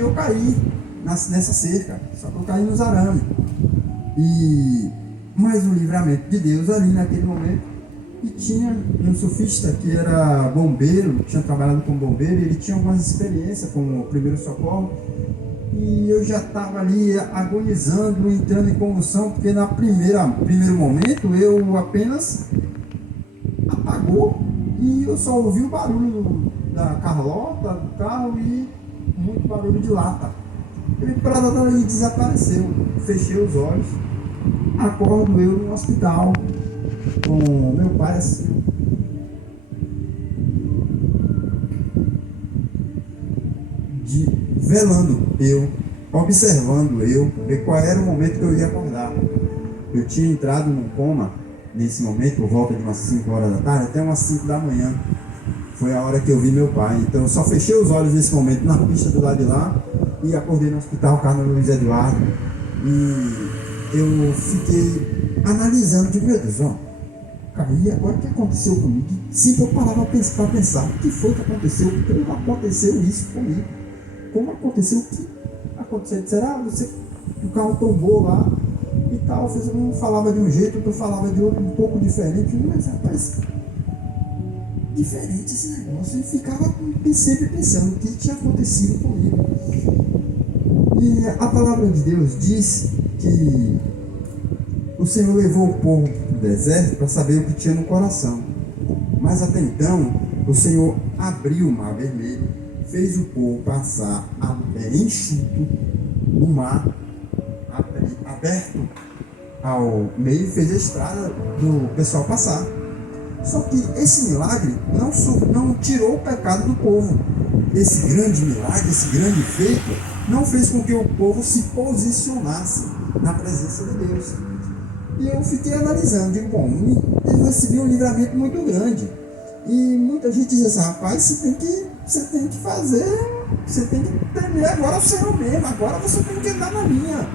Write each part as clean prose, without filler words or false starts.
e eu caí nessa cerca, só que eu caí nos arames. E mais um livramento de Deus ali naquele momento. E tinha um surfista que era bombeiro, tinha trabalhado como bombeiro, e ele tinha algumas experiências como primeiro socorro. E eu já estava ali agonizando, entrando em convulsão, porque no primeiro momento eu apenas apagou e eu só ouvi o barulho da carlota, do carro e muito barulho de lata. Ele praticamente desapareceu. Fechei os olhos, acordo eu no hospital com meu pai assim, velando eu, observando eu, ver qual era o momento que eu ia acordar. Eu tinha entrado num coma nesse momento, por volta de umas 5 horas da tarde, até umas 5 da manhã. Foi a hora que eu vi meu pai. Então eu só fechei os olhos nesse momento na pista do lado de lá e acordei no hospital Carlos Luiz Eduardo. E eu fiquei analisando, de meu Deus, ó, caí, agora o que aconteceu comigo? E sempre eu parava para pensar, o que foi que aconteceu? Como aconteceu isso comigo? Como aconteceu? O que aconteceu? Será o carro tombou lá e tal? Um falava de um jeito, outro falava de outro, um pouco diferente. Mas rapaz, diferente esse negócio. Eu ficava sempre pensando o que tinha acontecido comigo. E a palavra de Deus diz que o Senhor levou o povo para o deserto para saber o que tinha no coração. Mas até então, o Senhor abriu o mar vermelho, fez o povo passar a pé enxuto no mar aberto ao meio e fez a estrada do pessoal passar. Só que esse milagre não tirou o pecado do povo. Esse grande milagre, esse grande feito, não fez com que o povo se posicionasse na presença de Deus. E eu fiquei analisando, digo, bom, eu recebi um livramento muito grande. E muita gente diz assim, rapaz, você tem que fazer, você tem que temer agora o Senhor mesmo, agora você tem que andar na linha.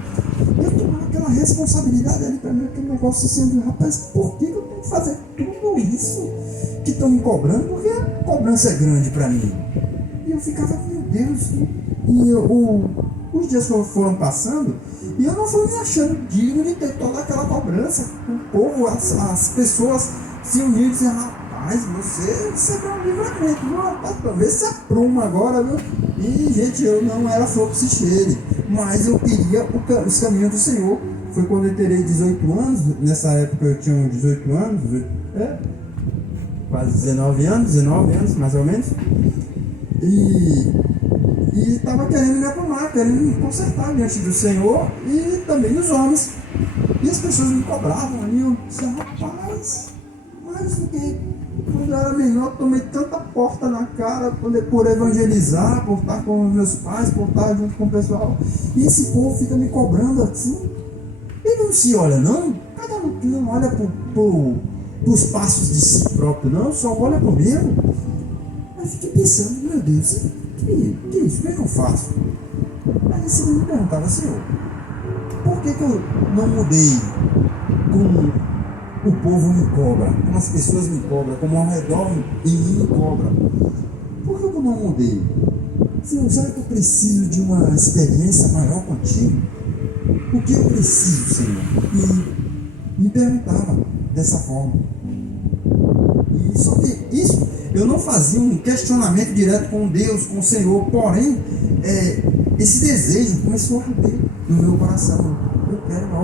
Eu tomava aquela responsabilidade ali para mim, aquele negócio assim, rapaz, por que eu tenho que fazer tudo isso que estão me cobrando? Porque a cobrança é grande para mim. E eu ficava, meu Deus, os dias foram passando e eu não fui me achando digno de ter toda aquela cobrança. O povo, as pessoas se uniram e diziam, rapaz, você recebeu um livramento, viu? Rapaz, talvez se apruma agora, viu? E, gente, eu não era flor que se cheire, mas eu queria os caminhos do Senhor. Foi quando eu terei 18 anos, nessa época eu tinha uns 18 anos, quase 19 anos, mais ou menos. E estava querendo me aprumar, querendo me consertar diante do Senhor e também dos homens. E as pessoas me cobravam ali, eu disse, rapaz, mas porque quando eu era menor, eu tomei tanta porta na cara por evangelizar, por estar com meus pais, por estar junto com o pessoal. E esse povo fica me cobrando assim. Ele não se olha, não. Cada um não olha para os passos de si próprio, não. Só olha para o meu. Aí fiquei pensando, meu Deus, que isso? O que eu faço? Aí esse me perguntava, Senhor, por que eu não mudei como o povo me cobra, como as pessoas me cobram, como ao redor em mim me cobra? Por que eu não mudei? Senhor, será que eu preciso de uma experiência maior contigo? O que eu preciso, Senhor? E me perguntava dessa forma. E só que isso, eu não fazia um questionamento direto com Deus, com o Senhor, porém, esse desejo começou a arder no meu coração. Eu quero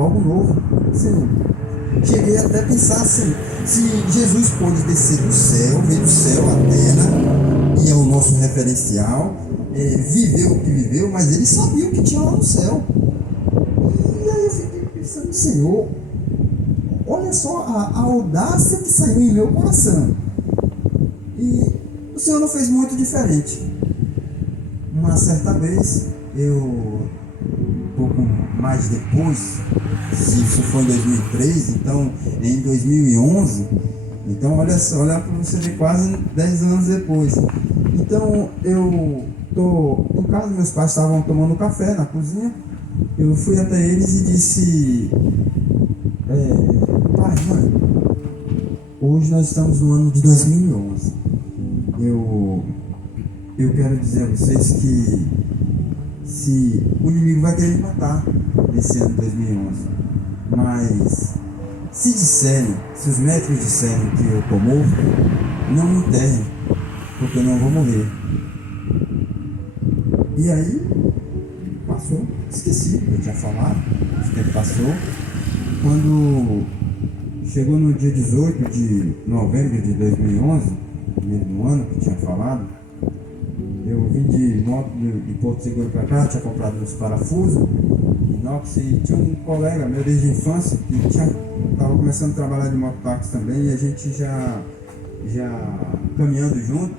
algo novo, Senhor. Cheguei até a pensar assim, se Jesus pôde descer do céu, veio do céu à terra, e é o nosso referencial, viveu o que viveu, mas ele sabia o que tinha lá no céu. E aí eu fiquei pensando, Senhor, olha só a audácia que saiu em meu coração. E o Senhor não fez muito diferente. Uma certa vez, um pouco mais depois, se isso foi em 2003, então em 2011, então olha para você ver, quase 10 anos depois. Então eu estou em casa, meus pais estavam tomando café na cozinha, eu fui até eles e disse, pai, mãe, hoje nós estamos no ano de 2011, eu eu quero dizer a vocês que se o inimigo vai querer me matar nesse ano de 2011, mas se os médicos disserem que eu estou morto, não me enterrem, porque eu não vou morrer. E aí, passou, esqueci, eu tinha falado, o tempo passou. Quando chegou no dia 18 de novembro de 2011, mesmo ano que eu tinha falado, eu vim de moto de Porto Seguro para cá, tinha comprado uns parafusos, inox, e tinha um colega meu desde a infância que estava começando a trabalhar de mototáxi também, e a gente já caminhando junto,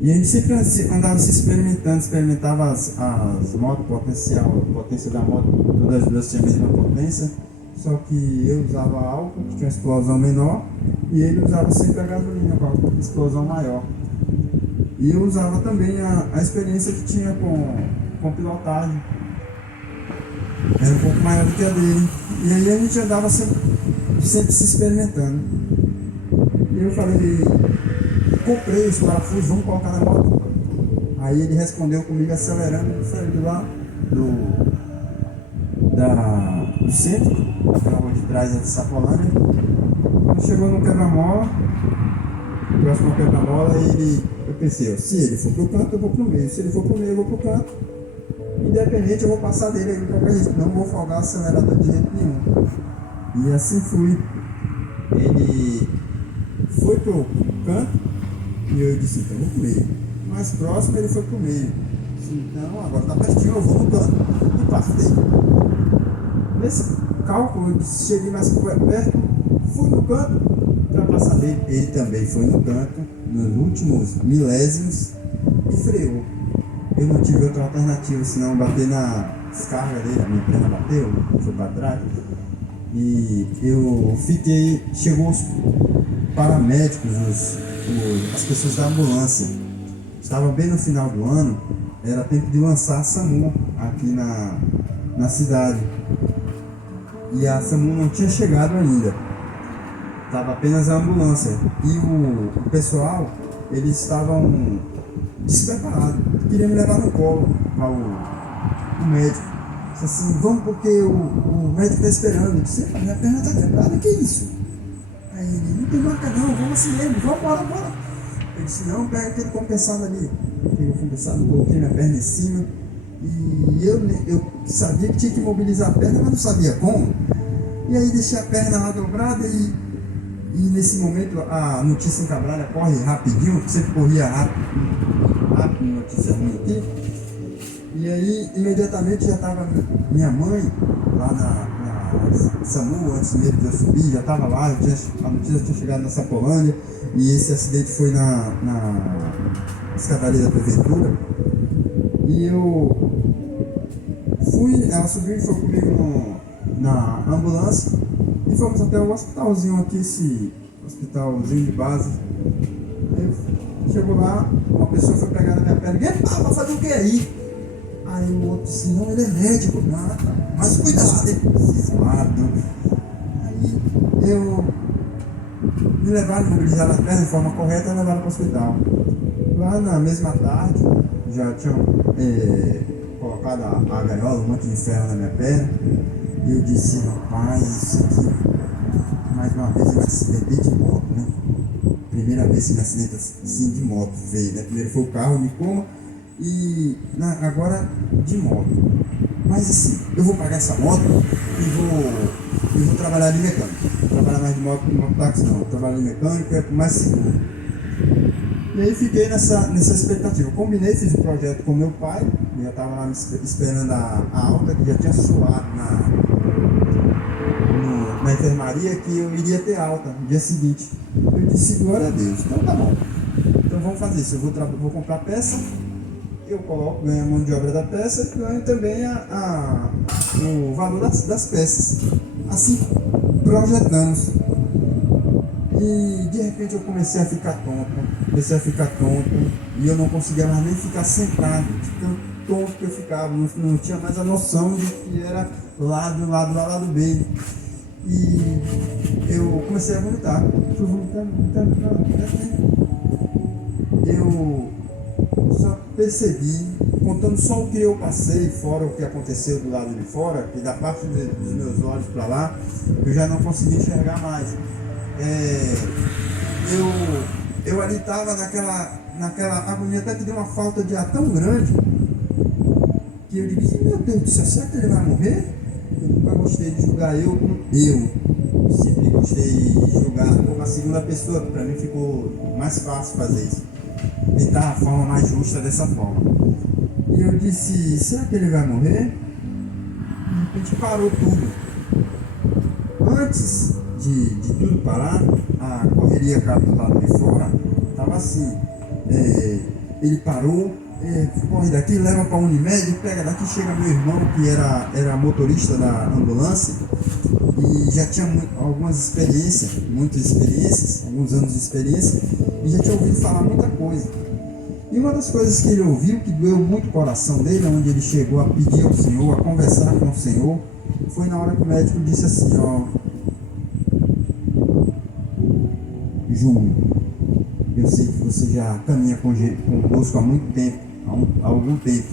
e a gente sempre andava se experimentava as motos, a potência da moto, todas as duas tinham a mesma potência, só que eu usava álcool, que tinha uma explosão menor, e ele usava sempre a gasolina, com a explosão maior. E eu usava também a experiência que tinha com pilotagem. Era um pouco maior do que a dele. E aí a gente andava sempre se experimentando. E eu falei, comprei os parafusos, vamos colocar na moto. Aí ele respondeu comigo acelerando, e saiu de lá do centro, da rua de trás de Sapolândia. Quando chegou no quebra-mola, próximo ao quebra-mola, eu pensei, se ele for pro canto, eu vou pro meio. Se ele for pro meio, eu vou pro canto. Independente, eu vou passar dele aí de qualquer jeito. Não vou folgar o acelerador de jeito nenhum. E assim fui. Ele foi pro canto e eu disse, então eu vou pro meio. Mais próximo, ele foi pro meio. Disse, então, agora tá pertinho, eu vou no canto e passo dele. Nesse cálculo, eu cheguei mais perto, fui no canto para passar dele. Ele também foi no canto, nos últimos milésimos, e freou. Eu não tive outra alternativa senão bater na descarga dele, a minha perna bateu, foi para trás. E eu fiquei, chegou os paramédicos, as pessoas da ambulância. Estava bem no final do ano, era tempo de lançar a SAMU aqui na cidade. E a SAMU não tinha chegado ainda. Estava apenas a ambulância. E o pessoal, eles estavam despreparados. Queriam me levar no colo para o médico. Disse assim, vamos porque o médico está esperando. Eu disse, minha perna está quebrada, que isso? Aí ele, não tem marca não, vamos assim mesmo, vamos embora. Eu disse, não, pega aquele compensado ali. Peguei o compensado, coloquei minha perna em cima. E eu sabia que tinha que mobilizar a perna, mas não sabia como. E aí deixei a perna lá dobrada e nesse momento a notícia em Cabralha corre rapidinho, sempre corria rápido, notícia ruim aqui. E aí imediatamente já estava minha mãe lá na SAMU, antes mesmo de eu subir, já estava lá, a notícia tinha chegado na Sapolândia e esse acidente foi na escadaria da prefeitura. E eu fui, ela subiu e foi comigo na ambulância e fomos até o hospitalzinho aqui, esse hospitalzinho de base. Aí chegou lá, uma pessoa foi pegar na minha perna, vai fazer o que aí? Aí o outro disse, não, ele é médico, mas cuidado, hein? Aí eu me levaram, mobilizaram a perna de forma correta e levaram para o hospital. Lá na mesma tarde, já tinham colocado a gaiola, um monte de ferro na minha perna. E eu disse, rapaz, isso aqui, mais uma vez eu me acidentei de moto, né? Primeira vez que me acidenta assim de moto, veio, né? Primeiro foi o carro, me coma, e agora de moto. Mas assim, eu vou pagar essa moto e vou trabalhar de mecânico. Não vou trabalhar mais de moto que mototáxi não, vou trabalhar de mecânico, é mais seguro. E aí fiquei nessa expectativa. Combinei, fiz o projeto com meu pai, eu já estava lá esperando a alta, que já tinha suado na enfermaria que eu iria ter alta no dia seguinte. Eu disse, glória a Deus, então tá bom. Então vamos fazer isso, eu vou comprar peça, eu coloco, ganho a mão de obra da peça e ganho também o valor das peças. Assim projetamos. E de repente eu comecei a ficar tonto, e eu não conseguia mais nem ficar sentado, de tão tonto que eu ficava, não tinha mais a noção de que era lado A, lado B. E eu comecei a vomitar, fui vomitando. Eu percebi, contando só o que eu passei, fora o que aconteceu do lado de fora, que da parte dos meus olhos para lá, eu já não conseguia enxergar mais. Eu ali estava naquela agonia, até que deu uma falta de ar tão grande, que eu disse, meu Deus do céu, será que ele vai morrer? Eu nunca gostei de julgar eu. Sempre gostei de julgar como a segunda pessoa, que para mim ficou mais fácil fazer isso. Tentar a forma mais justa dessa forma. E eu disse, será que ele vai morrer? De repente parou tudo. Antes de tudo parar, a correria cá do lado de fora estava assim. Ele parou, corre daqui, leva para a Unimed, pega daqui, chega meu irmão que era motorista da ambulância e já tinha muitas experiências, alguns anos de experiência, e já tinha ouvido falar muita coisa. E uma das coisas que ele ouviu, que doeu muito o coração dele, onde ele chegou a pedir ao Senhor, a conversar com o Senhor, foi na hora que o médico disse assim, Júnior, eu sei que você já caminha conosco há muito tempo, há algum tempo,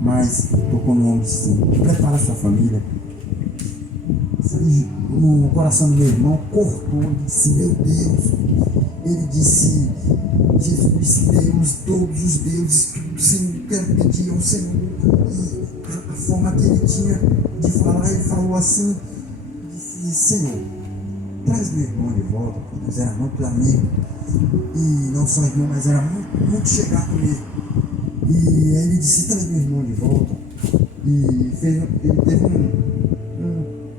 mas tocou no ombro assim, prepara a sua família. No coração do meu irmão cortou, ele disse, meu Deus, ele disse, Jesus, Deus, todos os deuses, Senhor, quero pedir ao Senhor. E a forma que ele tinha de falar, ele falou assim, disse, Senhor, traz meu irmão de volta, porque nós éramos muito amigos, e não só irmão, mas era muito, muito chegado mesmo. E aí ele disse, traz meu irmão de volta, e ele teve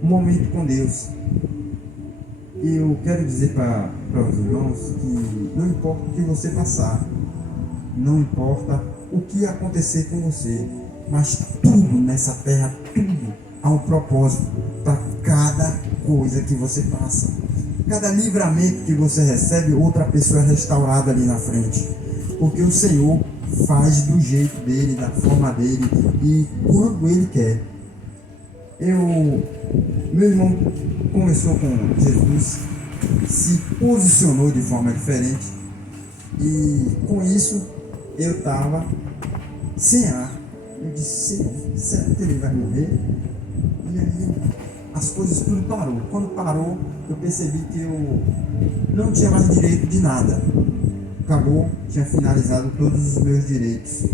um momento com Deus. Eu quero dizer para os irmãos que não importa o que você passar, não importa o que acontecer com você, mas tudo nessa terra, tudo há um propósito para cada coisa que você passa. Cada livramento que você recebe, outra pessoa é restaurada ali na frente, porque o Senhor faz do jeito dele, da forma dele e quando ele quer. Meu irmão conversou com Jesus, se posicionou de forma diferente e com isso eu estava sem ar. Eu disse, Senhor, será que ele vai morrer? E aí as coisas tudo parou. Quando parou, eu percebi que eu não tinha mais direito de nada. Acabou, tinha finalizado todos os meus direitos,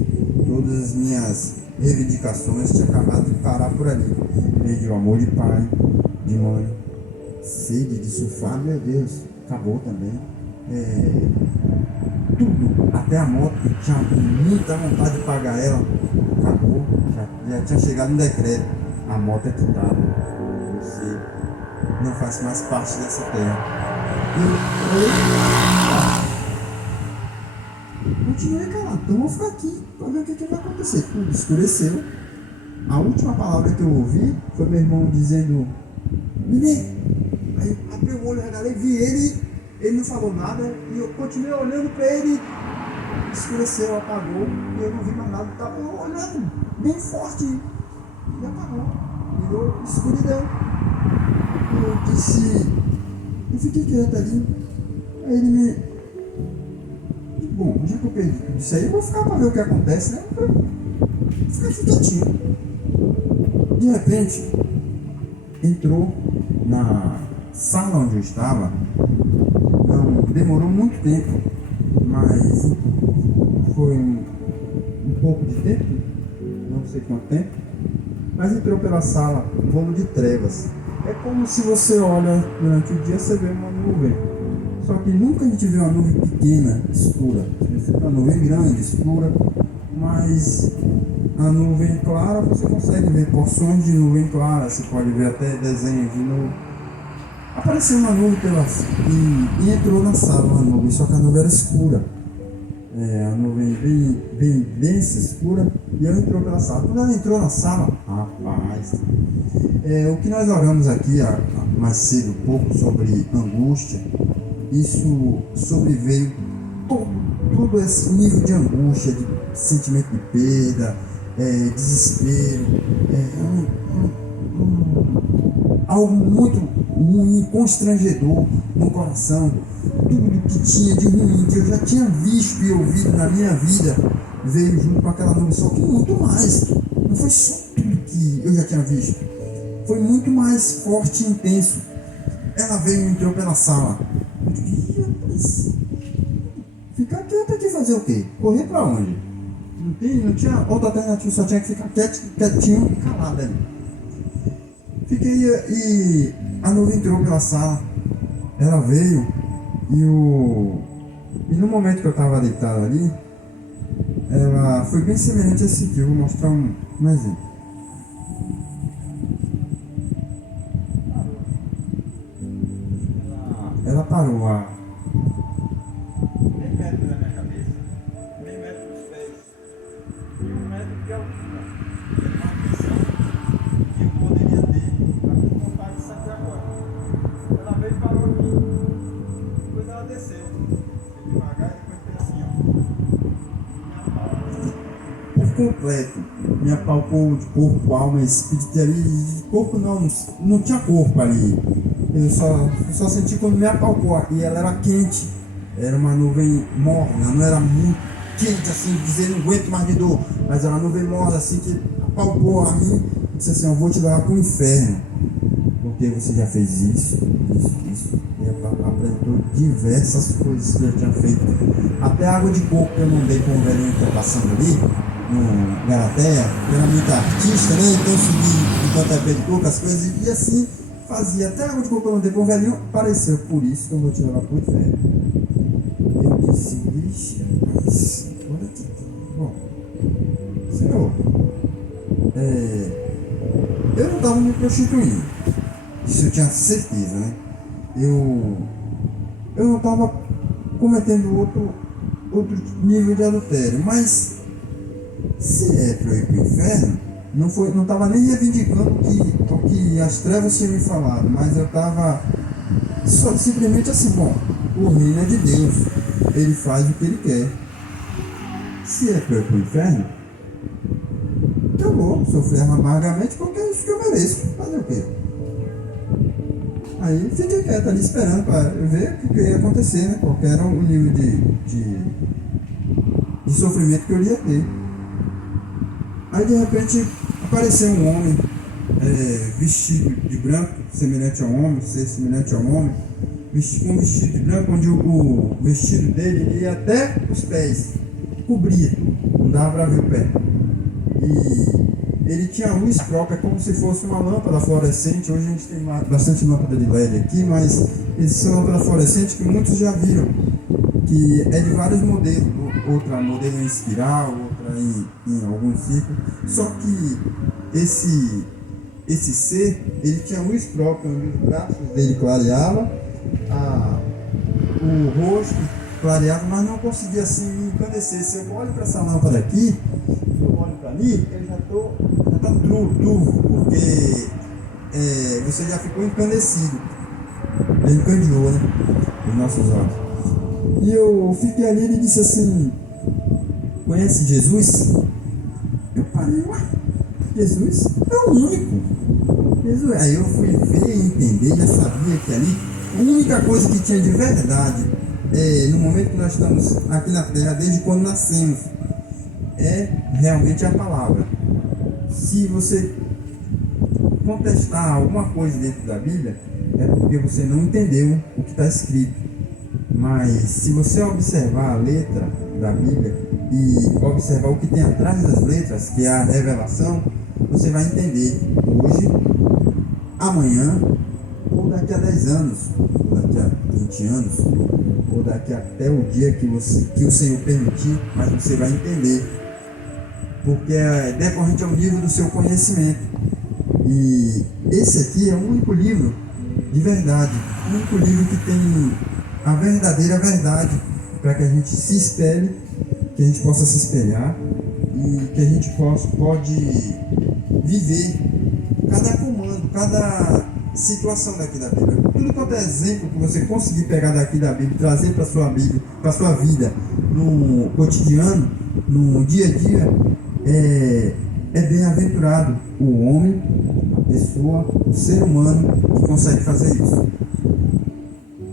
todas as minhas reivindicações, tinha acabado de parar por ali. Perdi o amor de pai, de mãe, sede de surfar, meu Deus, acabou também. Tudo, até a moto, que tinha muita vontade de pagar ela, acabou, já tinha chegado um decreto, a moto é quitada, você não faz mais parte dessa terra. Continuei calado, então vou ficar aqui para ver o que vai acontecer. Tudo escureceu. A última palavra que eu ouvi foi meu irmão dizendo, Nenê. Aí eu abri o olho, regalei, vi ele não falou nada e eu continuei olhando para ele. Escureceu, apagou e eu não vi mais nada. Estava olhando bem forte e apagou. Virou escuridão. Eu fiquei quieto ali. Aí ele me... Bom, já que eu perdi tudo isso aí, eu vou ficar para ver o que acontece, né? Ficar quietinho. De repente, entrou na sala onde eu estava. Não demorou muito tempo, mas foi um pouco de tempo, não sei quanto tempo, mas entrou pela sala um bolo de trevas. É como se você olha durante o dia, você vê uma nuvem. Só que nunca a gente vê uma nuvem pequena, escura. Você vê uma nuvem grande, escura, mas a nuvem clara você consegue ver porções de nuvem clara, você pode ver até desenhos de nuvem. Apareceu uma nuvem e entrou na sala uma nuvem, só que a nuvem era escura. A nuvem bem densa, escura, e ela entrou pela sala. Quando ela entrou na sala, rapaz, o que nós oramos aqui mais cedo um pouco sobre angústia, isso sobreveio todo esse nível de angústia, de sentimento de perda, desespero, algo muito ruim, constrangedor no coração. Tudo que tinha de ruim, que eu já tinha visto e ouvido na minha vida, veio junto com aquela nuvem, só que muito mais. Não foi só tudo que eu já tinha visto, foi muito mais forte e intenso. Ela veio e entrou pela sala. Eu disse, rapaz, ficar quieto aqui fazer o quê? Correr pra onde? Não tinha outra alternativa, só tinha que ficar quietinho e calado ali. Fiquei e a nuvem entrou pela sala. Ela veio e no momento que eu estava deitado ali, ela foi bem semelhante a esse aqui. Eu vou mostrar um exemplo. Ela parou a meio metro da minha cabeça, meio metro dos pés e 1 metro de altura. Era uma visão que eu poderia ter para me contar isso aqui agora. Ela veio e parou aqui, depois ela desceu devagar e depois fez assim, ó. Por completo, me apalpou de corpo, alma e espírito ali. Corpo não tinha corpo ali. Eu só senti quando me apalpou e ela era quente. Era uma nuvem morna, não era muito quente assim, dizer não aguento mais de dor, mas era uma nuvem morna assim que apalpou a mim e disse assim, eu vou te levar para o inferno, porque você já fez isso. E apresentou diversas coisas que eu tinha feito. Até a água de coco que eu mandei com o velhinho que está passando ali, no Galateia, eu era muito artista, né? Então eu subi enquanto é pé de coco, as coisas, e assim fazia. Até a água de coco que eu mandei com o velhinho apareceu, por isso que eu vou te levar para o inferno. Eu disse, vixe, mas agora que... Bom, Senhor, eu não estava me prostituindo, isso eu tinha certeza, né? Eu não estava cometendo outro nível de adultério, mas se é para eu ir para o inferno, não estava nem reivindicando o que as trevas tinham me falado, mas eu estava simplesmente assim, bom, o reino é de Deus, ele faz o que ele quer. Se é para eu ir para o inferno, eu vou sofrer amargamente porque é isso que eu mereço. Fazer o quê? Aí fiquei quieto ali esperando para ver o que ia acontecer, né? Qual era o nível de sofrimento que eu ia ter. Aí de repente apareceu um homem vestido de branco, semelhante ao homem, ser semelhante ao homem, com um vestido de branco, onde o vestido dele ia até os pés, cobria tudo, não dava para ver o pé. E ele tinha luz própria, como se fosse uma lâmpada fluorescente. Hoje a gente tem bastante lâmpada de LED aqui, mas existe uma lâmpada fluorescente que muitos já viram, que é de vários modelos, outra modelo em espiral, outra em algum ciclo. Só que esse ser, ele tinha luz própria, onde os braços dele clareavam, o rosto clareava, mas não conseguia assim me encandecer. Se eu olho para essa lâmpada aqui, eu olho para ali, eu já está turvo, porque você já ficou encandecido, ele encandeou, né, os nossos olhos. E eu fiquei ali e ele disse assim, conhece Jesus? Eu parei, ué, Jesus é o único. Jesus. Aí eu fui ver e entender, já sabia que ali a única coisa que tinha de verdade no momento que nós estamos aqui na Terra, desde quando nascemos, é realmente a palavra. Se você contestar alguma coisa dentro da Bíblia, é porque você não entendeu o que está escrito. Mas se você observar a letra da Bíblia e observar o que tem atrás das letras, que é a revelação, você vai entender hoje, amanhã, ou daqui a 10 anos, ou daqui a 20 anos, ou daqui até o dia que o Senhor permitir, mas você vai entender, porque é decorrente ao nível do seu conhecimento. E esse aqui é o único livro de verdade, o único livro que tem a verdadeira verdade, para que a gente se espelhe, que a gente possa se espelhar e que a gente pode viver cada comando, cada situação daqui da Bíblia. Tudo quanto é exemplo que você conseguir pegar daqui da Bíblia e trazer para sua Bíblia, para sua vida, no cotidiano, no dia a dia, é bem-aventurado o homem, a pessoa, o ser humano que consegue fazer isso.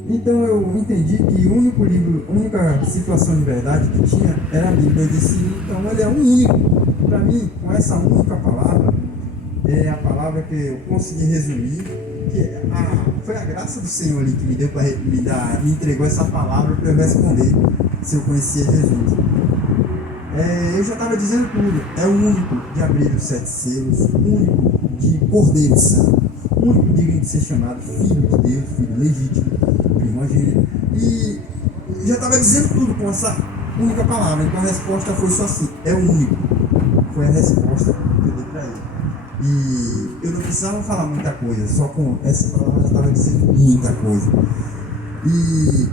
Então eu entendi que o único livro, a única situação de verdade que tinha era a Bíblia. Eu disse, então ele é o único. Para mim, com essa única palavra, é a palavra que eu consegui resumir, que foi a graça do Senhor ali que me deu para me entregou essa palavra para eu responder se eu conhecia Jesus. Eu já estava dizendo tudo. É o único de abrir os 7 selos, o único de Cordeiro Santo, o único digno de ser chamado Filho de Deus, Filho legítimo, primogênito. E já estava dizendo tudo com essa única palavra. Então a resposta foi só assim: é o único. Foi a resposta que eu dei para ele. E eu não precisava falar muita coisa, só com essa palavra já estava dizendo muita coisa. E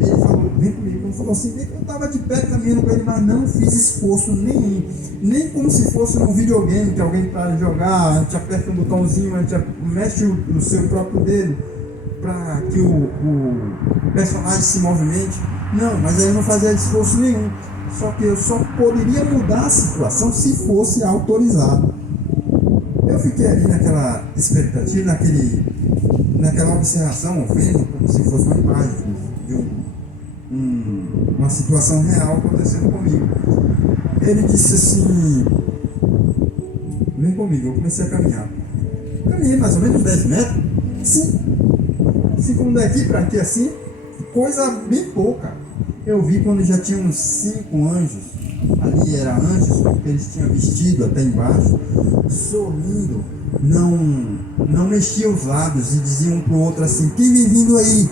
ele falou, vem comigo, ele falou assim, eu estava de pé caminhando com ele, mas não fiz esforço nenhum, nem como se fosse num videogame que alguém para jogar, a gente aperta um botãozinho, a gente mexe o seu próprio dedo para que o personagem se movimente. Não, mas aí eu não fazia esforço nenhum, só que eu só poderia mudar a situação se fosse autorizado. Eu fiquei ali naquela expectativa, naquela observação, vendo como se fosse uma imagem de uma situação real acontecendo comigo. Ele disse assim, vem comigo. Eu comecei a caminhar. Caminhei mais ou menos 10 metros, sim, assim como daqui para aqui, assim, coisa bem pouca. Eu vi quando já tinha uns 5 anjos, ali era anjos, porque eles tinham vestido até embaixo, sorrindo, não mexiam os lábios e diziam um pro outro assim, quem vem vindo aí?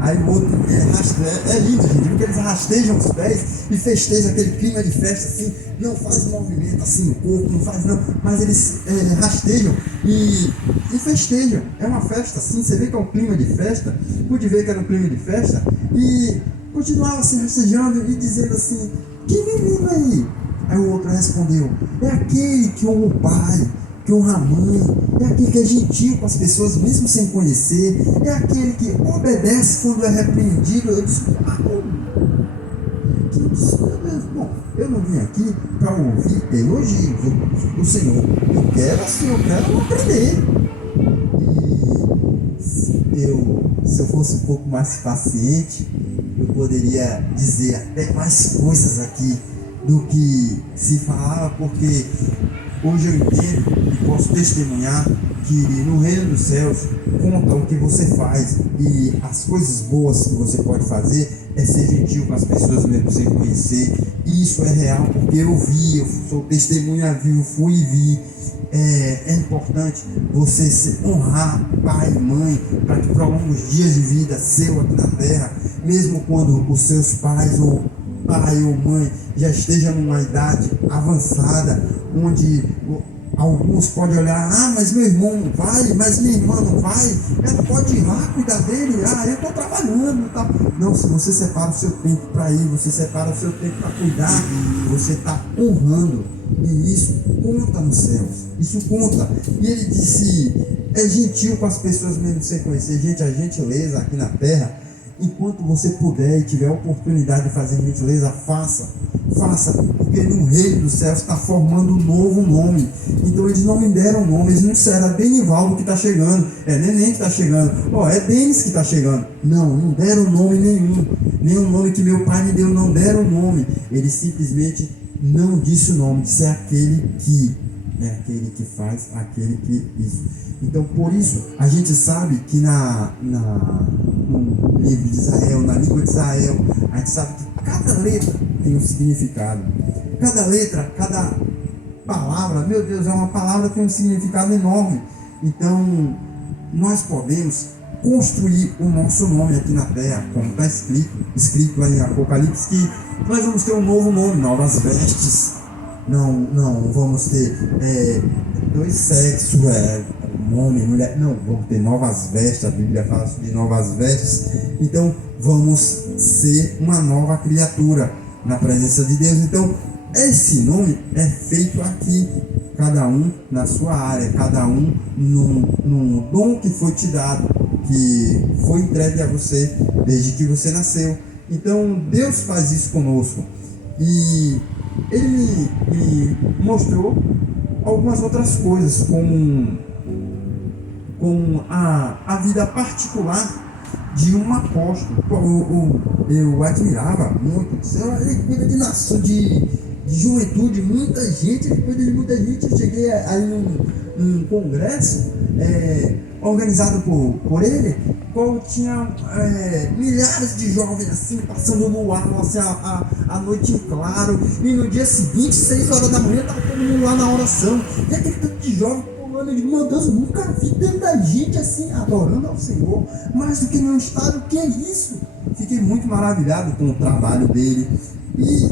Aí o outro é lindo, gente, porque eles rastejam os pés e festejam aquele clima de festa assim, não faz movimento assim no corpo, não faz não, mas eles rastejam e festejam. É uma festa assim, você vê que é um clima de festa, pude ver que era um clima de festa e continuava assim rastejando e dizendo assim, quem vem vindo aí? Aí o outro respondeu, é aquele que honra o pai, que honra a mãe, é aquele que é gentil com as pessoas mesmo sem conhecer, é aquele que obedece quando é repreendido. Eu disse, bom, eu não vim aqui para ouvir elogios do Senhor, eu quero aprender. E se eu fosse um pouco mais paciente, eu poderia dizer até mais coisas aqui do que se falava, porque hoje eu entendo e posso testemunhar que no reino dos céus conta o que você faz e as coisas boas que você pode fazer é ser gentil com as pessoas mesmo sem conhecer. E isso é real porque eu vi, eu sou testemunha vivo, fui e vi. É importante você honrar pai e mãe para que prolongue os dias de vida seu aqui na terra, mesmo quando os seus pais ou pai ou mãe já estejam numa idade avançada, onde alguns podem olhar, mas meu irmão não vai, mas minha irmã não vai, ela pode ir lá cuidar dele, eu estou trabalhando, tá? Não, se você separa o seu tempo para ir, você separa o seu tempo para cuidar, você está honrando, e isso conta nos céus, isso conta. E ele disse, é gentil com as pessoas mesmo sem conhecer. Gente, a gentileza aqui na terra, enquanto você puder e tiver a oportunidade de fazer gentileza, faça, porque no reino dos céus está formando um novo nome. Então eles não me deram nome, eles não disseram é Denivaldo que está chegando, é Neném que está chegando, é Denis que está chegando. Não deram nome nenhum nome que meu pai me deu, não deram nome. Eles simplesmente não disse o nome, disse aquele que faz, aquele que isso. Então por isso a gente sabe que no livro de Israel, na língua de Israel, a gente sabe que cada letra tem um significado. Cada letra, cada palavra, meu Deus, é uma palavra que tem um significado enorme. Então nós podemos construir o nosso nome aqui na terra, como está escrito lá em Apocalipse, que nós vamos ter um novo nome, novas vestes. Não vamos ter 2 sexos, homem, mulher. Não, vamos ter novas vestes. A Bíblia fala de novas vestes. Então vamos ser uma nova criatura na presença de Deus. Então esse nome é feito aqui, cada um na sua área, cada um num dom que foi te dado, que foi entregue a você desde que você nasceu. Então Deus faz isso conosco. E Ele me mostrou algumas outras coisas, com a vida particular de um apóstolo. Eu admirava muito. Ele cuida de nação, de juventude, muita gente, ele cuida de muita gente. Eu cheguei aí num congresso organizado por ele, qual tinha milhares de jovens assim, passando no ar, assim, a noite em claro, e no dia seguinte, 6 horas da manhã, estava todo mundo lá na oração, e aquele tanto de jovem pulando. Eu digo, meu Deus, eu nunca vi tanta gente assim, adorando ao Senhor, mais do que no estado. O que é isso? Fiquei muito maravilhado com o trabalho dele. E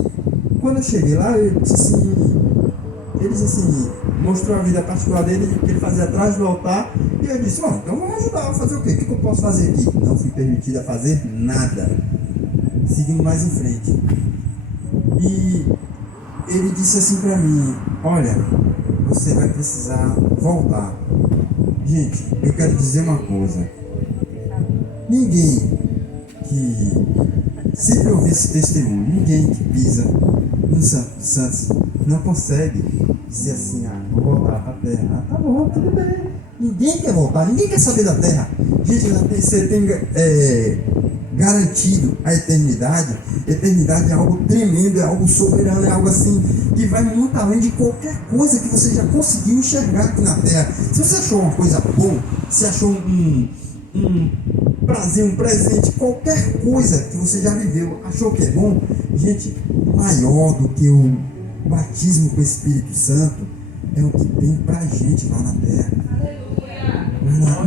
quando eu cheguei lá, ele disse assim, mostrou a vida particular dele, que ele fazia atrás do altar, e eu disse, bom, então vamos ajudar a fazer o quê? O que eu posso fazer aqui? Não fui permitido a fazer nada. Seguindo mais em frente. E ele disse assim para mim, olha, você vai precisar voltar. Gente, eu quero dizer uma coisa. Ninguém que sempre ouve esse testemunho, ninguém que pisa no Santos não consegue dizer assim, vou voltar para a terra. Tá bom, tudo bem. Ninguém quer voltar, ninguém quer saber da terra. Gente, você tem garantido a eternidade. Eternidade é algo tremendo, é algo soberano, é algo assim que vai muito além de qualquer coisa que você já conseguiu enxergar aqui na terra. Se você achou uma coisa boa, se achou um prazer, um presente, qualquer coisa que você já viveu, achou que é bom, gente, maior do que o batismo com o Espírito Santo é o que tem pra gente lá na terra.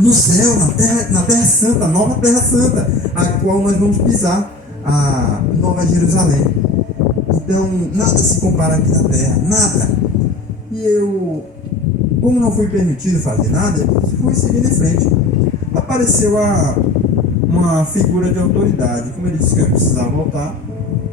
No céu, na terra santa, nova terra santa, a qual nós vamos pisar, a Nova Jerusalém. Então, nada se compara aqui na terra, nada. E eu, como não fui permitido fazer nada, eu fui seguindo em frente. Apareceu uma figura de autoridade. Como ele disse que eu precisava voltar,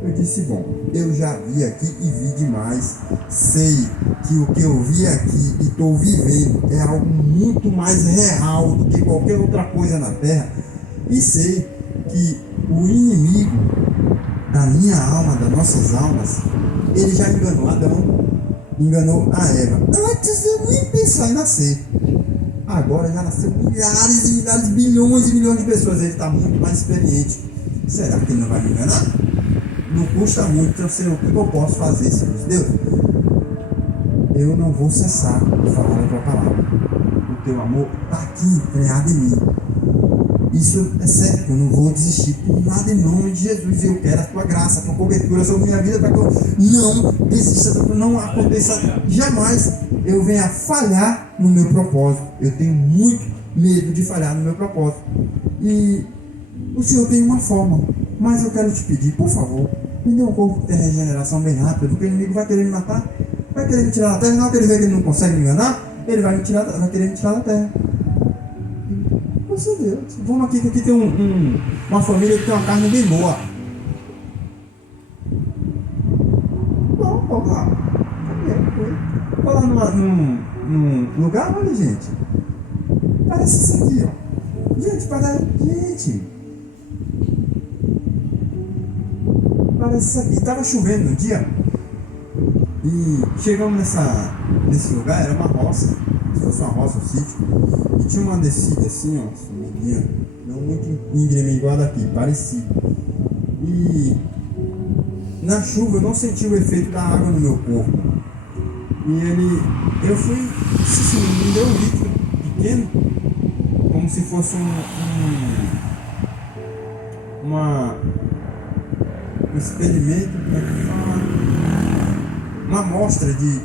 eu disse, bom, eu já vi aqui e vi demais. Sei que o que eu vi aqui e estou vivendo é algo muito mais real do que qualquer outra coisa na terra. E sei que o inimigo da minha alma, das nossas almas, ele já enganou Adão, enganou a Eva. Antes de eu nem pensar em nascer. Agora já nasceu milhares e milhares, bilhões e milhões de pessoas. Ele está muito mais experiente. Será que ele não vai me enganar? Não custa muito, então sei o que eu posso fazer, Senhor Deus. Eu não vou cessar de falar a tua palavra. O teu amor está aqui, entranhado em mim. Isso é certo, eu não vou desistir por nada em nome de Jesus. Eu quero a tua graça, a tua cobertura sobre minha vida para que eu não desista, não aconteça jamais eu venha falhar no meu propósito. Eu tenho muito medo de falhar no meu propósito. E o Senhor tem uma forma, mas eu quero te pedir, por favor, me dê um corpo que tem regeneração bem rápida, porque o inimigo vai querer me matar, vai querer me tirar da terra. Não, que ele vê que ele não consegue me enganar, ele vai querer me tirar da terra. Nossa Deus, vamos aqui, que aqui tem uma família que tem uma carne bem boa. Bom, vamos lá. Vou lá num lugar, olha, gente. Parece isso aqui, ó. Gente, parece isso aqui. Tava chovendo no dia. E chegamos nesse lugar, era uma roça. Se fosse uma roça, um sítio. E tinha uma descida assim, ó, subidinha. Não muito íngreme igual daqui, parecido. E na chuva eu não senti o efeito da água no meu corpo. E eu fui, me deu um líquido pequeno, como se fosse um experimento, uma amostra de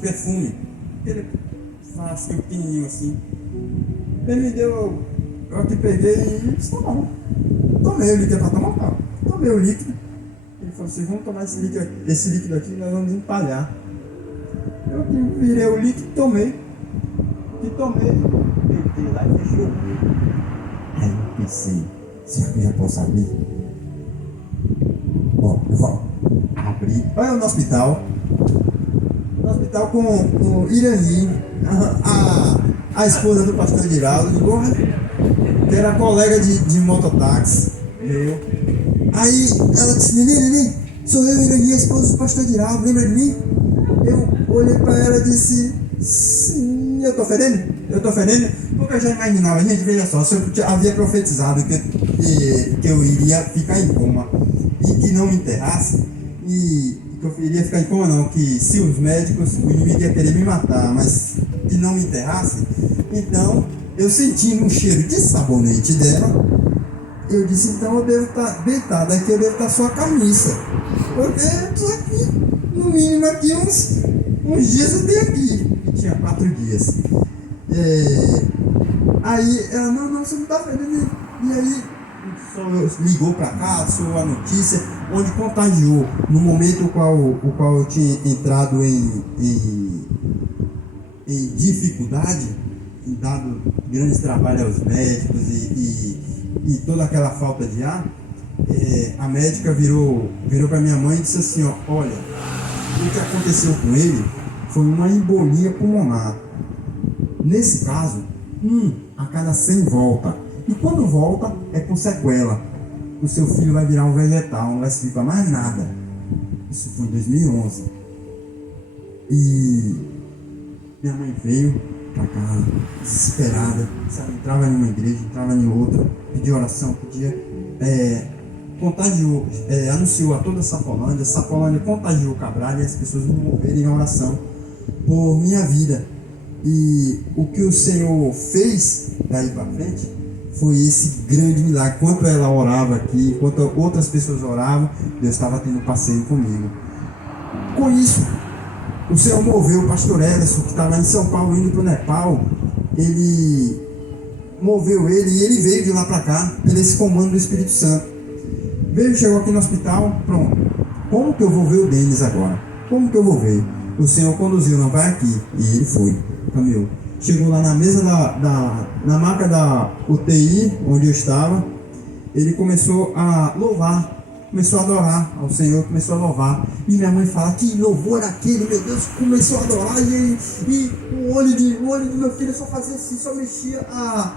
perfume. Ele faz pequenininho assim. Ele me deu, eu aqui peguei e disse, tá bom. Tomei o líquido para tomar pau. Tomei o líquido. Ele falou assim, vamos tomar esse líquido aqui e nós vamos empalhar. Eu virei o líquido e tomei. Deitei lá e fechou. Aí eu pensei, será que eu já posso abrir? Ó, eu vou abrir. Olha no hospital. No hospital com o Irani, a esposa do pastor Ediraldo, que era colega de mototáxi meu. Aí ela disse, Nenê, Sou eu, Irani, a esposa do pastor Diraldo, lembra de mim? Eu olhei para ela e disse: sim, eu estou oferecendo? Eu estou oferecendo? Porque eu já imaginava, gente, veja só, se eu havia profetizado que eu iria ficar em coma e que não me enterrasse, e que eu iria ficar em coma não, que se os médicos, o inimigo ia querer me matar, mas que não me enterrasse, então eu sentindo um cheiro de sabonete dela, eu disse: então eu devo estar deitado aqui, eu devo estar só a camisa, porque eu estou aqui, no mínimo aqui uns dias eu tenho aqui. Tinha 4 dias. Aí ela: não, você não está fazendo. E aí ligou para cá, soou a notícia, onde contagiou no momento o qual eu tinha entrado em dificuldade, dado grande trabalho aos médicos e toda aquela falta de ar. A médica virou para minha mãe e disse assim: olha, o que aconteceu com ele foi uma embolia pulmonar. Nesse caso, a cada 100 volta. E quando volta, é com sequela. O seu filho vai virar um vegetal, não vai servir para mais nada. Isso foi em 2011. E minha mãe veio para casa, desesperada. Sabe? Entrava em uma igreja, entrava em outra, pedia oração, contagiou, anunciou a toda a Sapolândia contagiou o Cabral e as pessoas me moveram em oração por minha vida. E o que o Senhor fez daí para frente foi esse grande milagre. Enquanto ela orava aqui, enquanto outras pessoas oravam, Deus estava tendo passeio comigo. Com isso, o Senhor moveu o pastor Ederson, que estava em São Paulo indo para o Nepal. Ele moveu ele e ele veio de lá para cá, pelo esse comando do Espírito Santo. Veio, chegou aqui no hospital, pronto. Como que eu vou ver o Denis agora? Como que eu vou ver? O Senhor conduziu, não vai aqui. E ele foi, caminhou. Chegou lá na mesa na maca da UTI, onde eu estava. Ele começou a louvar, começou a adorar ao Senhor, começou a louvar. E minha mãe fala: que louvor aquele, meu Deus, começou a adorar. E o olho do meu filho só fazia assim, só mexia a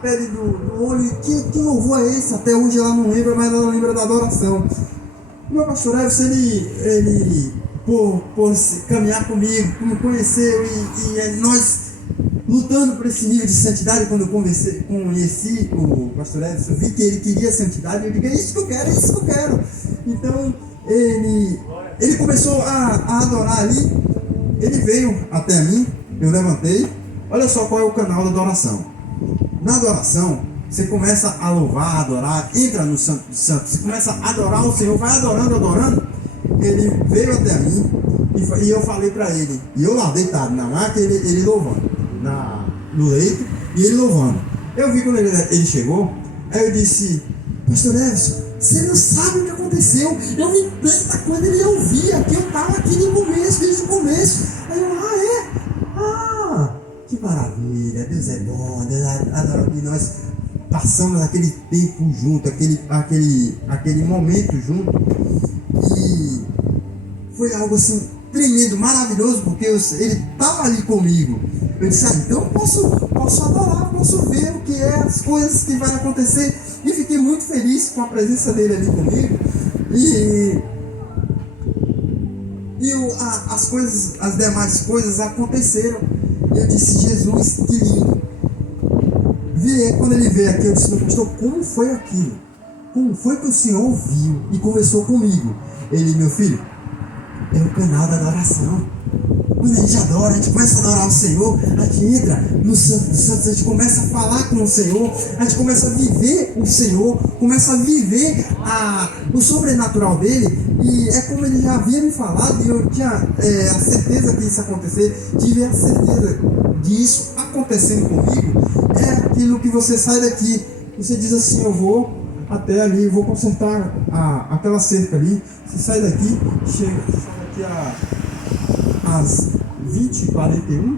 pele do olho. Que louvor é esse? Até hoje ela não lembra, mas ela lembra da adoração. O meu pastor Everson, ele por caminhar comigo, me conheceu e nós lutando por esse nível de santidade. Quando eu conheci o pastor Everson, vi que ele queria santidade, eu digo: é isso que eu quero, é isso que eu quero. Então ele começou a adorar ali. Ele veio até mim, eu levantei. Olha só qual é o canal da adoração. Na adoração, você começa a louvar, a adorar, entra no Santo dos Santos, você começa a adorar o Senhor, vai adorando. Ele veio até mim e eu falei para ele, e eu lá deitado na maca, ele louvando no leito, e ele louvando. Eu vi quando ele chegou, aí eu disse: pastor Everson, você não sabe o que aconteceu. Eu vim desde quando ele ouvia, que eu estava aqui desde o começo. Aí eu: que maravilha, Deus é bom, Deus adora. E nós passamos aquele tempo junto, aquele momento junto, e foi algo assim tremendo, maravilhoso, porque ele estava ali comigo. Eu disse: então eu posso adorar, posso ver o que é, as coisas que vai acontecer. E fiquei muito feliz com a presença dele ali comigo. As demais coisas aconteceram. E eu disse: Jesus, que lindo. Quando ele veio aqui, eu disse: meu pastor, como foi aquilo? Como foi que o Senhor viu e conversou comigo? Ele: meu filho, é o canal da adoração. Quando a gente adora, a gente começa a adorar o Senhor, a gente entra no Santo dos Santos, a gente começa a falar com o Senhor, a gente começa a viver o Senhor, começa a viver o sobrenatural dele. E é como ele já havia me falado, e eu tinha a certeza que isso ia acontecer, tive a certeza disso acontecendo comigo. É aquilo que você sai daqui, você diz assim: eu vou até ali, vou consertar aquela cerca ali. Você sai daqui, às 20h41,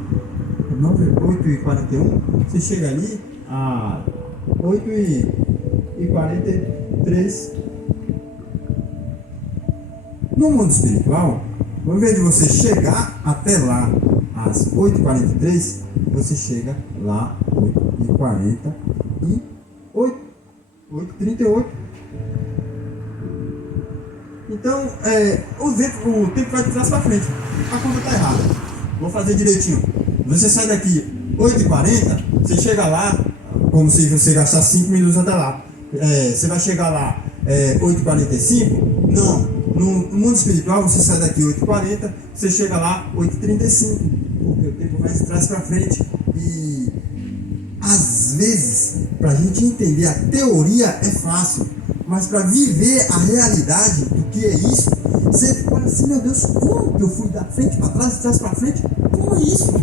8h41, você chega ali às 8h43. No mundo espiritual, ao invés de você chegar até lá às 8h43, você chega lá às 8h38. Então, o tempo vai de trás para frente. A conta está errada. Vou fazer direitinho. Você sai daqui 8h40, você chega lá, como se você gastasse 5 minutos até lá. Você vai chegar lá 8h45? Não. No mundo espiritual, você sai daqui 8h40, você chega lá 8h35. Porque o tempo vai de trás para frente. E às vezes, para a gente entender a teoria é fácil, mas para viver a realidade do que é isso, você fala assim: meu Deus, como que eu fui da frente para trás, de trás para frente? Como é isso?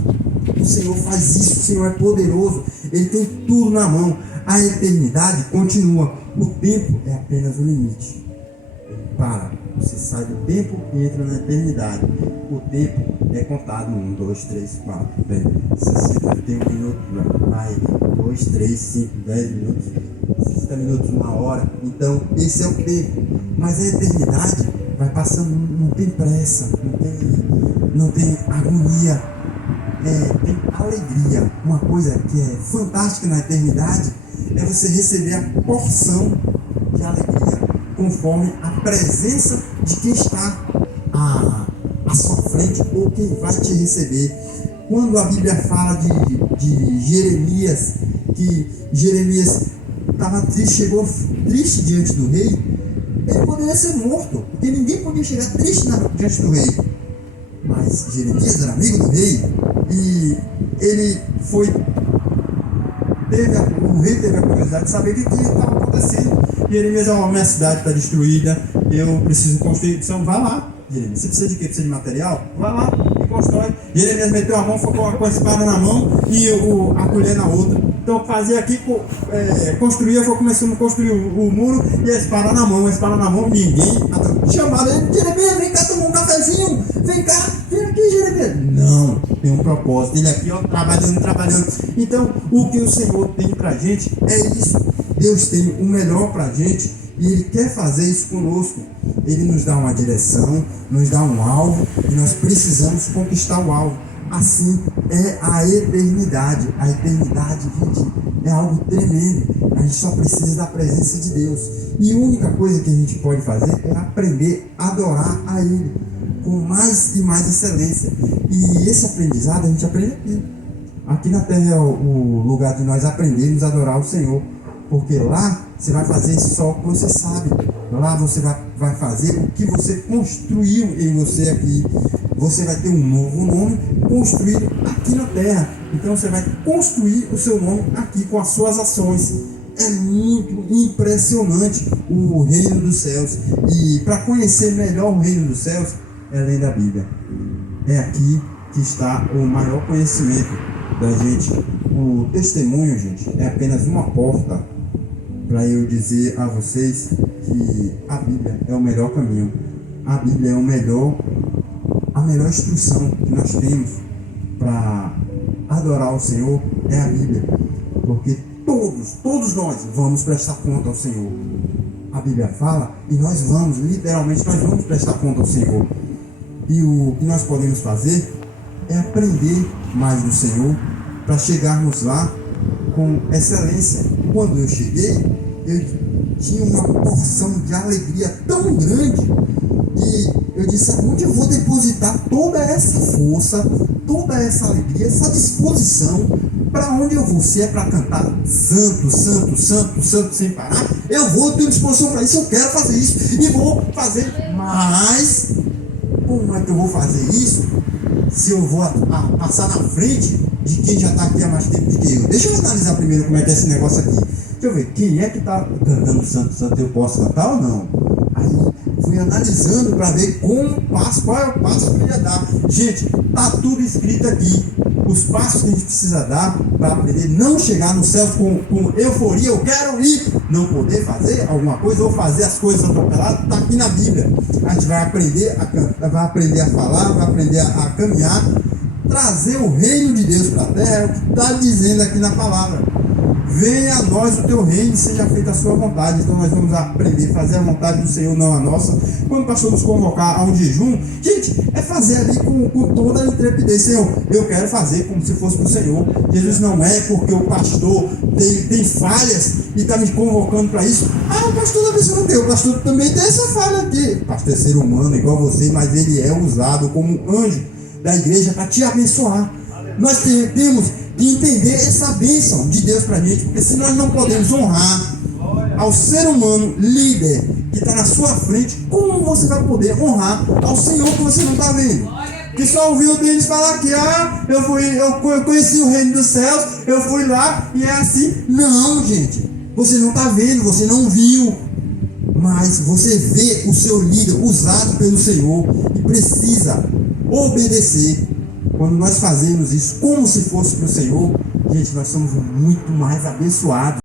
O Senhor faz isso, o Senhor é poderoso, Ele tem tudo na mão. A eternidade continua, o tempo é apenas o limite. Ele para, você sai do tempo e entra na eternidade. O tempo é contado: 1, 2, 3, 4, 60, 31 minutos, vai 2, 3, 5, 10 minutos, 60 minutos, 1 hora. Então, esse é o tempo. Mas a eternidade vai passando, não tem pressa, não tem agonia, tem alegria. Uma coisa que é fantástica na eternidade é você receber a porção de alegria conforme a presença de quem está à sua frente ou quem vai te receber. Quando a Bíblia fala de Jeremias, que Jeremias estava triste, chegou triste diante do rei, ele poderia ser morto, porque ninguém podia chegar triste diante do rei. Mas Jeremias era amigo do rei e ele foi. O rei teve a curiosidade de saber o que estava acontecendo. Jeremias: minha cidade está destruída, eu preciso construir. Então, vai lá, Jeremias. Você precisa de quê? Precisa de material? Vai lá e constrói. Jeremias meteu a mão, ficou com a espada na mão e a colher na outra. Então, fazia aqui, construía, foi começando a construir o muro e a espada na mão, ninguém chamava ele: Jeremias, vem cá tomar um cafezinho, vem cá, vem aqui, Jeremias. Não, tem um propósito. Ele aqui, trabalhando. Então, o que o Senhor tem pra gente é isso. Deus tem o melhor pra gente e Ele quer fazer isso conosco. Ele nos dá uma direção, nos dá um alvo e nós precisamos conquistar o alvo. Assim é a eternidade. A eternidade, gente, é algo tremendo. A gente só precisa da presença de Deus. E a única coisa que a gente pode fazer é aprender a adorar a Ele com mais e mais excelência. E esse aprendizado a gente aprende aqui. Aqui na terra é o lugar de nós aprendermos a adorar o Senhor. Porque lá você vai fazer só o que você sabe. Lá você vai fazer o que você construiu em você aqui. Você vai ter um novo nome construído aqui na terra. Então você vai construir o seu nome aqui com as suas ações. É muito impressionante o reino dos céus. E para conhecer melhor o reino dos céus, é lendo a Bíblia. É aqui que está o maior conhecimento da gente. O testemunho, gente, é apenas uma porta para eu dizer a vocês que a Bíblia é o melhor caminho. A Bíblia é a melhor instrução que nós temos para adorar o Senhor é a Bíblia. Porque todos nós vamos prestar conta ao Senhor. A Bíblia fala e nós vamos prestar conta ao Senhor. E o que nós podemos fazer é aprender mais do Senhor para chegarmos lá com excelência. Quando eu cheguei, eu tinha uma porção de alegria tão grande que eu disse: onde eu vou depositar toda essa força, toda essa alegria, essa disposição? Para onde eu vou? Se é para cantar santo, santo, santo, santo sem parar, eu vou ter disposição para isso, eu quero fazer isso e vou fazer. Mas como é que eu vou fazer isso se eu vou passar na frente de quem já está aqui há mais tempo do que eu? Deixa eu analisar primeiro como é que é esse negócio aqui. Deixa eu ver, quem é que está cantando santo, santo, eu posso cantar ou não? Aí fui analisando para ver qual é o passo que eu ia dar. Gente, está tudo escrito aqui. Os passos que a gente precisa dar para aprender não chegar no céu com euforia, eu quero ir, não poder fazer alguma coisa ou fazer as coisas atropeladas, está aqui na Bíblia. A gente vai aprender a cantar, vai aprender a falar, vai aprender a caminhar, trazer o reino de Deus para a terra, é o que está dizendo aqui na palavra. venha a nós o teu reino e seja feita a sua vontade. Então nós vamos aprender a fazer a vontade do Senhor, não a nossa. Quando o pastor nos convocar a um jejum, gente, é fazer ali com toda a intrepidez. Senhor, eu quero fazer como se fosse para o Senhor. Jesus não é porque o pastor tem falhas e está me convocando para isso. Ah, o pastor da pessoa não tem, o pastor também tem essa falha aqui. O pastor é ser humano igual você, mas ele é usado como anjo da igreja para te abençoar. Nós temos de entender essa bênção de Deus para a gente, porque se nós não podemos honrar ao ser humano líder que está na sua frente, como você vai poder honrar ao Senhor que você não está vendo? Que só ouviu deles falar que eu conheci o reino dos céus, eu fui lá e é assim. Não, gente, você não está vendo, você não viu, mas você vê o seu líder usado pelo Senhor e precisa obedecer. Quando nós fazemos isso como se fosse para o Senhor, gente, nós somos muito mais abençoados.